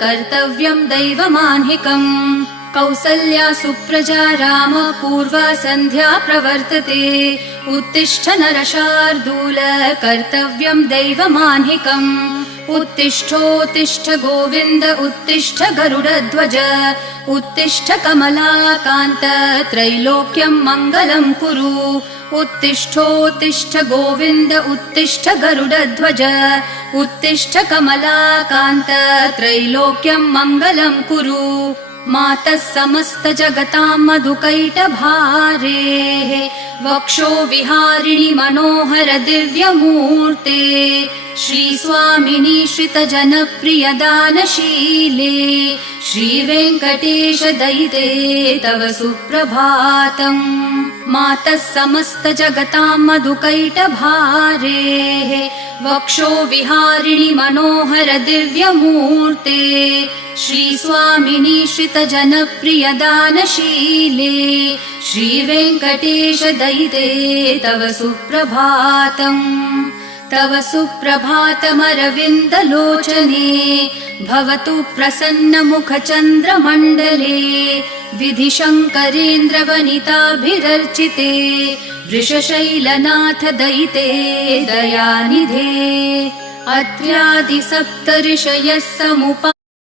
कर्तव्यम् दैवमाह्निकम् कौसल्या सुप्रजा राम पूर्वा सन्ध्या प्रवर्तते उत्तिष्ठ नरशार्दूल कर्तव्यम् दैवमाह्निकम् उत्तिष्ठोत्तिष्ठ गोविन्द उत्तिष्ठ गरुडध्वज उत्तिष्ठ कमलाकान्त त्रैलोक्यम् मङ्गलम् कुरु उत्तिष्ठोत्तिष्ठ गोविन्द उत्तिष्ठ गरुडध्वज उत्तिष्ठ कमलाकान्त त्रैलोक्यम् मङ्गलम् कुरु मातः समस्त जगताम् मधुकैटभारेः वक्षो विहारिणि मनोहर दिव्यमूर्ते श्रीस्वामिनि श्रितजनप्रिय दानशीले श्रीवेङ्कटेश दयिते तव सुप्रभातम् मातः समस्त जगताम् मधुकैटभारेः वक्षो विहारिणि मनोहर दिव्यमूर्ते श्रीस्वामिनि श्रितजनप्रिय दानशीले श्रीवेङ्कटेश दयिते तव सुप्रभातम् तव सुप्रभातमरविन्दलोचने भवतु प्रसन्नमुखचन्द्रमण्डले विधिशङ्करेन्द्रवनिताभिरर्चिते वृषशैलनाथ दयिते दयानिधे अत्र्यादि सप्तऋषयः समुपा